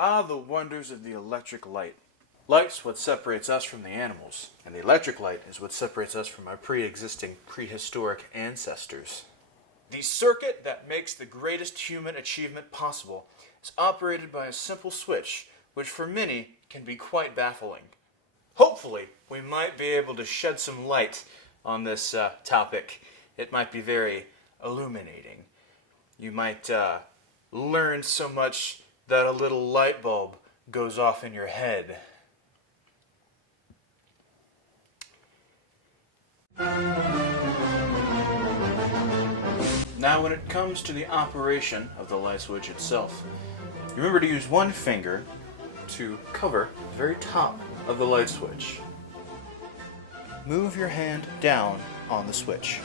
Ah, the wonders of the electric light. Light's what separates us from the animals, and the electric light is what separates us from our pre-existing prehistoric ancestors. The circuit that makes the greatest human achievement possible is operated by a simple switch, which for many can be quite baffling. Hopefully, we might be able to shed some light on this topic. It might be very illuminating. You might learn so much that a little light bulb goes off in your head. Now, when it comes to the operation of the light switch itself, remember to use one finger to cover the very top of the light switch. Move your hand down on the switch.